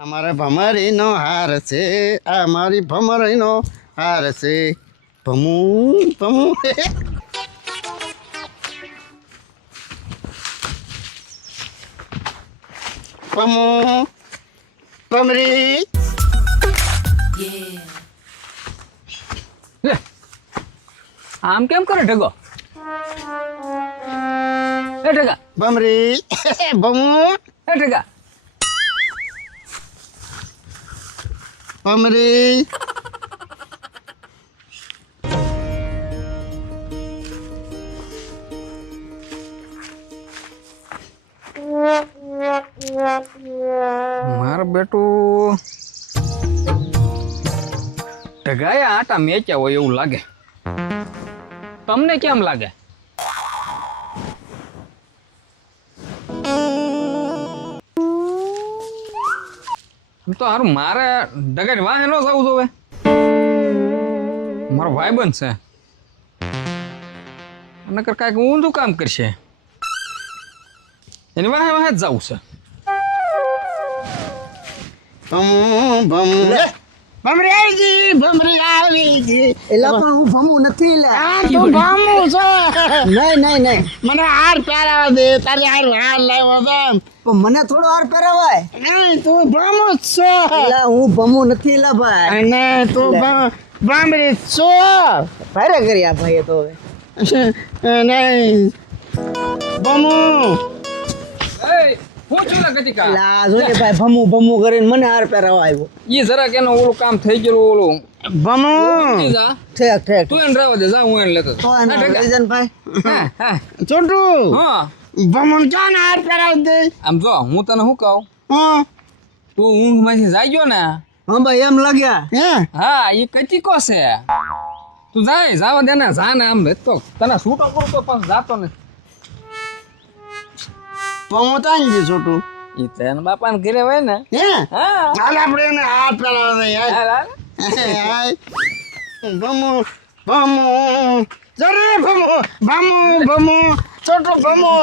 અમારે ભમરીનો હાર છે આ મારી ભમરીનો હાર છે ભમુ ભમુ ભમુ ભમરી લે આમ કેમ કરે ઢગો એ ઢગા ભમરી ભમુ એ ઢગા ભમરી મારું બેટું. ઢગાયા આટા મેચ્યા હોય એવું લાગે. તમને કેમ લાગે? તો હારું મારે ડગારી વાહે ન જવું જોવે. મારો ભાઈબંધ છે. નકર કાંઈક ઊંધું કામ કરશે. એની વાહે વાહે જ જવું છે. ભમુ ભમુ. ભમરી આવી ગઈ ભમરી આવી ગઈ. એલા પણ હું ભમું નથી લે. આ તું ભમુ છો. નહીં નહીં નહીં. મને હાર પહેરાવા દે તારે હાર હાર લાવ્યો તો પણ મને થોડો હાર પહેરાવાય. નહીં તું ભમુ જ છો. એલા હું ભમું નથી લા ભાઈ. અને તું ભમરી છો. ભારે કર્યા ભાઈ એ તો હવે. નહીં. ભમુ. કરીને મને હાર પહેરાવા આવ્યો. ઈ જરાક એનો ઓલું કામ થઈ ગયેલું ઓલું ભમુ! ઠેક ઠેક. તું એને રાવા દે જા હું એને લેતો ભાઈ હા, હા. હાર પહેરાવી દે. આમ જો હું તને શું કહું? હા. તું ઊંઘમાંથી જાઈ ગયો ને? હા ભાઈ એમ લાગ્યા. હે? હા એ કચીકો છે. તું જાય જાવા દે ને જા ને આમ તો તને છૂટો કરું તો પણ જાતો ને ભમુ તાન છે છોટુ. ઈ તો એના બાપાને ઘરે હોય ને. હે? હા. હાલ આપણે એને હાથ પહેરાવા દે યાર vamos, vamos. જરે ભમો ભમો ભમો છોટો ભમો.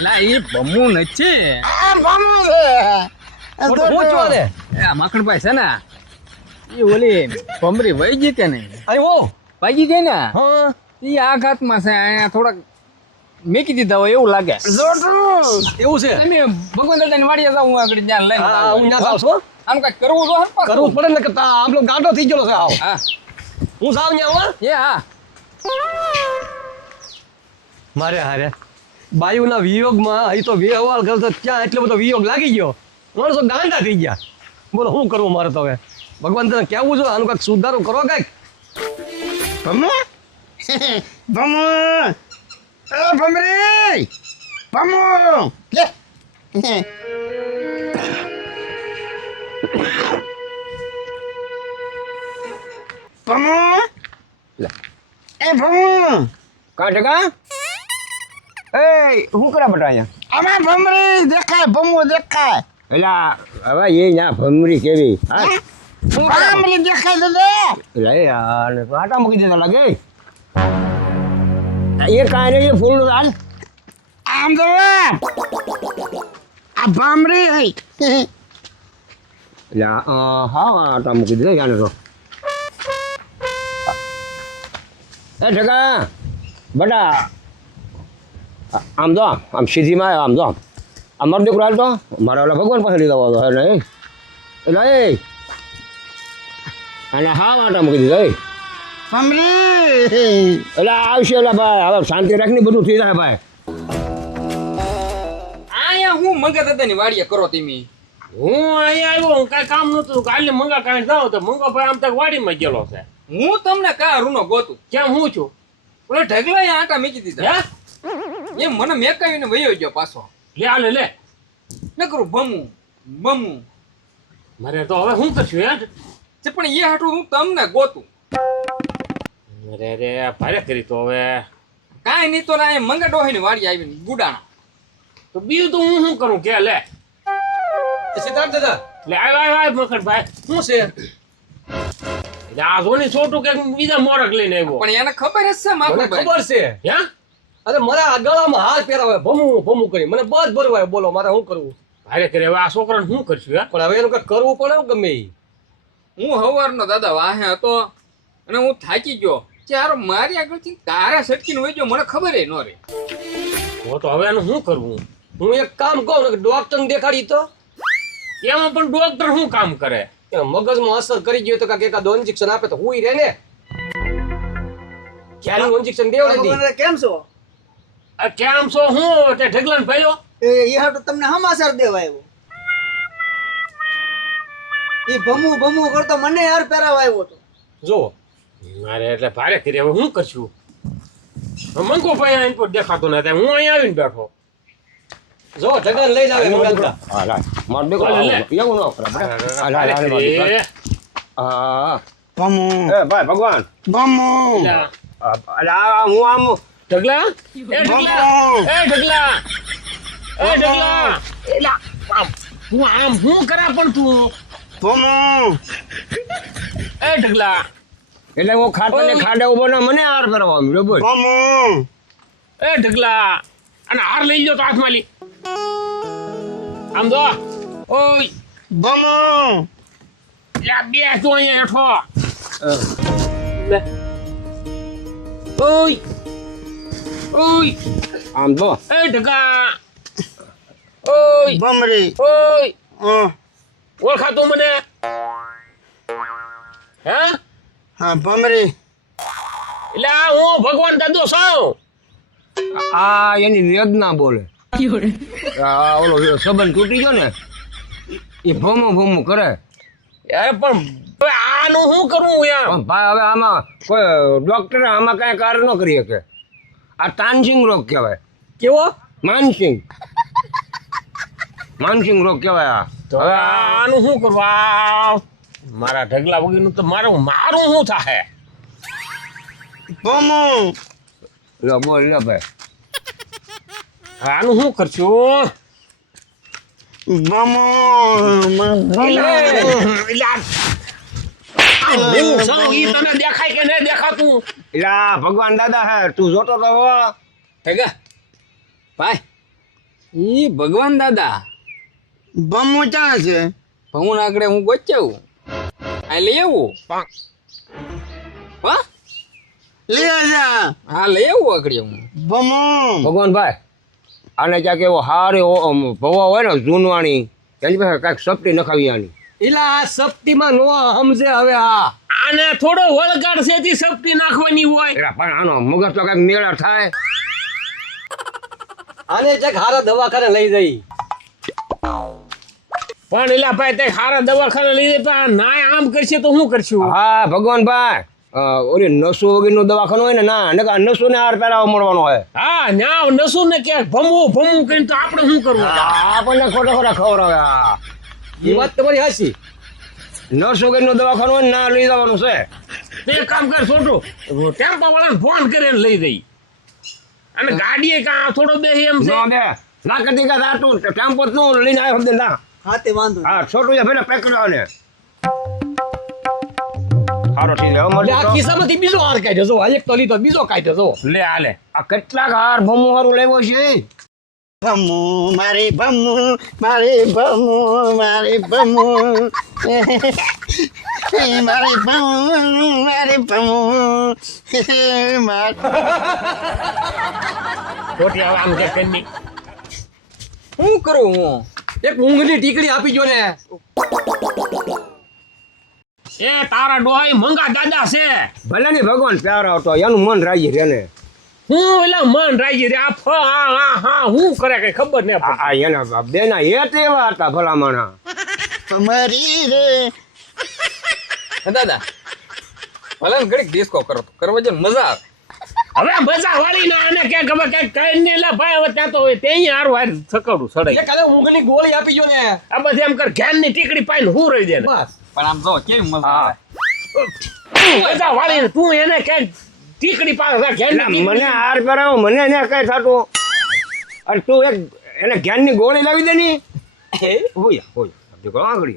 લા ઈ ભમો નથી. આ ભમો છે. એ માખણભાઈ છે ને. એ ઓલી ભમરી વહી ગઈ કે નહીં? અરે ઓ ભાગી ગઈ ને? હા. ઈ આઘાતમાં છે અહીંયા થોડાક મેકી દીધા હોય એવું લાગે. એવું છે? તમે ભગવાન દાદાની વાડીએ જાવ હું આગળ જ્ઞાન લઈને હું ના જાઉં છું આમ કઈ કરવું તો હરપા કરવું પડે ને કે તા આમ ગાંડો થઈ ગયો છે આવ. હું. સાવ ને હો. એ હા. મારે હારે બાયુના વિયોગમાં અહીં તો વ્યવહાર કરતો ક્યાં એટલો બધો વિયોગ લાગી ગયો. માણસો ગાંડા થઈ ગયા. બોલો શું કરવું મારે તો હવે? ભગવાન તને કેવું છે આનું કાંઈક સુધારો કરો કાંઈક? ભમો? ભમો! એ ભમરી ભમો લે ભમો લે. એ ભમો કા ટકા એ શું કરે બટા અહીંયા? આમાં ભમરી દેખાય ભમો દેખાય. એલા હવે એ ના ભમરી કેવી? હા? ભમરી દેખાય તો દે. એ યાર આટા મૂકી દેતા લાગે. એ કાંઈ નહીં ફૂલ હાલ આમ તો આ ભમરી હા મૂકી દે યાને તો. એ ઠકા બટા, આમ તો, આમ સીધીમાં આમ તો. આમ મારો દીકરો હાલ તો મારા ઓલા ભગવાન પાસે લીધો હતો એટલે એટલે અને હા, આટા મૂકી દીધો એ ભમરી એટલે આવશે એટલે ભાઈ. હવે શાંતિ રાખની બધું થઈ જાય ભાઈ. અહીંયા હું મંગા દાદાની વાડીએ કરો તમે. હું અહીંયા આવ્યો હું કાંઈ કામ નહોતું. કાલે મંગા કાંઈ જાઓ તો મંગા ભાઈ આમ તક વાડીમાં ગયેલો છે. હું તમને કા રૂનો ગોતું? કેમ હું છું? ઓલો ઢગલા અહીંયા આટા મૂકી દીધા. હે? એ મને મેકાવીને વયો ગયો પાછો. લે આલે લે. ન કરું બમું બમું. મારે તો હવે શું કરશું યાર તે પણ એ હાટું હું તમને ગોતું. અરે રે ભારે કરી તો હવે. કાંઈ નહીં તો ના એ મંગા ડોહીની વાડી આવી ગુડાણા. તો બીજું તો હું શું કરું? કે લે. સિદ્ધાર્થ દાદા. લે આવ આવ આવ મકરભાઈ શું છે? એટલે આ સોની છોટું કે બીજા મોરક લઈને આવ્યો. પણ એને ખબર જ છે મારું ખબર છે. હે? અરે મારા આ ગળામાં હાથ પહેરાવે ભમું ભમું કરી. મને બસ ભરવાય બોલો મારે શું કરવું? ભારે કરે હવે આ છોકરાને શું કરશું યાર પણ હવે એનું કંઈક કરવું પડે ગમે. હું હવારનો દાદા વાહે હતો અને હું થાકી ગયો. ચાર મારી આગળથી તારા સટકીને નું ગયો મને ખબર ન રે હું તો હવે એનું શું કરવું હું એક કામ કહું ને ડોક્ટર દેખાડી તો. એમાં પણ ડોક્ટર શું કામ કરે? મગજ મગજમાં અસર કરી ગયો તો કાંઈક એકાદો ઇન્જેક્શન આપે તો હુઈ રહે ને. હું ઇન્જેક્શન દેવો દી? કેમ છો? આ કેમ છો? હું? તે ઢગલાન ભાઈઓ? એ એ તો તમને સમાચાર દેવા આવ્યો? એ ભમુ ભમુ કરતો મને યાર પહેરાવા આવ્યો તો જો મારે એટલે ભારે કરી હવે હું કરશું? મંગો ભાઈ અહીં પર દેખાતો નથી. હું અહીં આવીને બેઠો. જો ઢગલાને લઈ જાવ મંગલતા હા લાય. માર દેખો લે, લે. એવું ન કરે હા, લાય, કરી. હા. ભમુ એ ભાઈ ભગવાન. લા. અલા, હું આમ ઢગલા? એ ઢગલા. એ ઢગલા. એ ઢગલા. એલા આમ. હું આમ હું કરા પણ તું? ભમુ એ ઢગલા. એટલે હું ખાટો ને ખાડે ઊભો ને મને હાર કરવા મળ્યો બોલ. એ ઢગલા અને હાર લઈ લો તો હાથમાં લી. આમ જો. ઓય. ભમુ લા બે તો અહીંયા હેઠો. લે. ઓય. ઓય. આમ જો. એ ઢગા ઓય. બમરી. ઓય. હં. ઓળખાતું મને? હે? હા ભમરી. એટલે આ હું ભગવાન દાદો છું. આ એની વેદના બોલે. આ ઓલો સંબંધ તૂટી ગયો ને એ ભમો ભમો કરે. અરે પણ આનું શું કરવું યાર ભાઈ હવે આમાં કોઈ ડોક્ટર આમાં કઈ કાર્ય ન કરી શકે. આ તાનસિંગ રોગ કહેવાય. કેવો? માનસિંગ માનસિંગ રોગ કહેવાય આ. તો હવે આનું શું કરવું આ મારા ઢગલા વગરનું તો મારું મારું શું થાય બમો. લે બોલ લે ભાઈ. આનું શું કરશો? બમો. દેખાય કે નહીં દેખાતું? એટલે આ ભગવાન દાદા હે તું જોતો તો. ઠગા ભાઈ ઈ ભગવાન દાદા. બમો ચા છે? ભમુન આગળ હું ગોચ્યાવું આ લેવું હા? લે હા લેવું આગળ હું. ભમુ. ભગવાન આને ક્યાંક એવો હારે ભવો હોય ને જૂનવાણી એની પાસે કાંઈક સપટી નખાવી આની. એલા આ સપ્તીમાં નો સમજે હવે આ. આને થોડો વળગાડ છે થી સપટી નાખવાની હોય. એટલે પણ આનો મગજ તો કાંઈક મેળા થાય. આને જક હારા દવાખાને લઈ જઈ. પણ એલા ભાઈ તે સારા દવાખાના લઈ પણ ના આમ કરશે તો શું કરશું? હા ભગવાન ભાઈ. ઓલી નસો વગરનું દવાખાનું હોય ને ના નકા નસો ને હાર પહેલા મળવાનો હોય. હા ના નસું ને કે ભમવું ભમવું કરીને તો આપણે શું કરવું? આપણને ખોટા ખોટા ખબર આવે એ વાત તમારી હાચી. નસો વગરનું દવાખાનું હોય ને ના લઈ જવાનું છે. તે એક કામ કર છોટું ટેમ્પો વાળાને ફોન કરીને લઈ જઈ. અને ગાડીએ કાં થોડો બે એમ છે? ના કરતી કા ટેમ્પો તું નું લઈને આવ્યો ના. હા તે વાંધો હા છોટું છે પેલા પેક કર્યો ને ઠીક આ. બીજો હાર કાઢ્યો જો આ એક તો બીજો કાઢ્યો જો. લે આલે આ કેટલાક હાર ભમુ હારું લેવો છે? ભમુ મારી ભમુ મારી ભમુ મારી ભમુ. મારી ભમુ મારી ભમુ. મારી ખોટી આમ કે કરની શું કરું હું? એક ઊંઘની ટીકડી આપી જો ને. એ તારા ડોહી મંગા દાદા છે. ભલે ને ભગવાન પ્યાર હતો એનું મન રાજી રે ને. હું એલા મન રાજી રે આ ફ હા હા હા હું કરે કઈ ખબર નહીં આ આ એના બેના એ તેવા હતા ભલામણા. તમારી રે. દાદા ભલે ઘડીક ડિસ્કો કરો. કરવા જો મજા આવે. હવે મજા વાળી ના અને કે ખબર કે કઈ ને લે ભાઈ હવે ત્યાં તો હોય તે હારું હાર થકડું સડાઈ. કાલે ઊંઘની ગોળી આપી જો ને. આ બધી એમ કર ઘેનની ટીકડી પાઈને હું રહી દે ને. બસ. પણ આમ જો કેવી મજા આવે? મજા વાળી ને તું એને કે ટીકડી પાસે ઘેન એટલે મને હાર પહેરાવો મને ને કઈ થતું. અરે તું એક એને જ્ઞાનની ગોળી લાવી દે ની. હોય હોય આગળ